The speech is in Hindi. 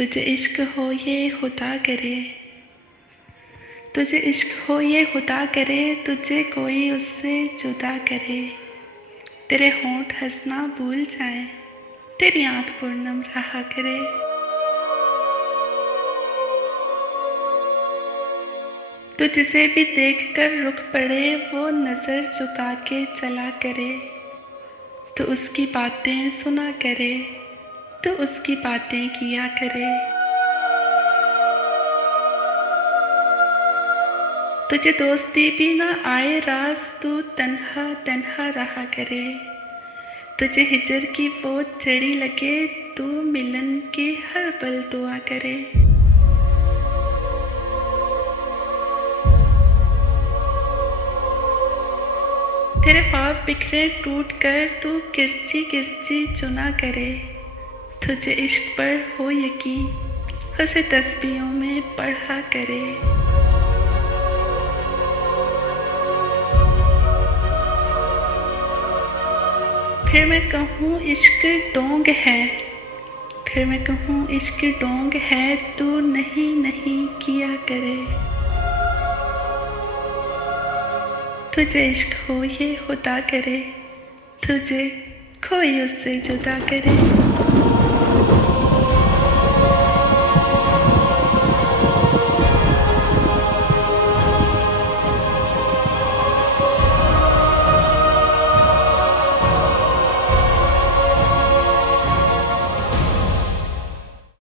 तुझे इश्क हो ये खुदा करे, तुझे इश्क हो ये खुदा करे, तुझे कोई उससे जुदा करे। तेरे होंठ हंसना भूल जाए, तेरी आँख पूर्णम रहा करे। तुझसे भी देखकर रुक पड़े, वो नज़र झुका के चला करे। तो उसकी बातें सुना करे, तो उसकी बातें किया करे। तुझे दोस्ती भी ना आए राज, तू तन्हा तन्हा रहा करे। तुझे हिजर की वो चढ़ी लगे, तू मिलन की हर पल दुआ करे। तेरे ख्वाब बिखरे टूट कर, तू किरची किरची चुना करे। तुझे इश्क पर हो यकीन, उसे तस्बीहों में पढ़ा करे। फिर मैं कहूँ इश्क डोंग है, फिर मैं कहूँ इश्क डोंग है, तू नहीं नहीं किया करे। तुझे इश्क हो ये खुदा करे, तुझे कोई उससे जुदा करे।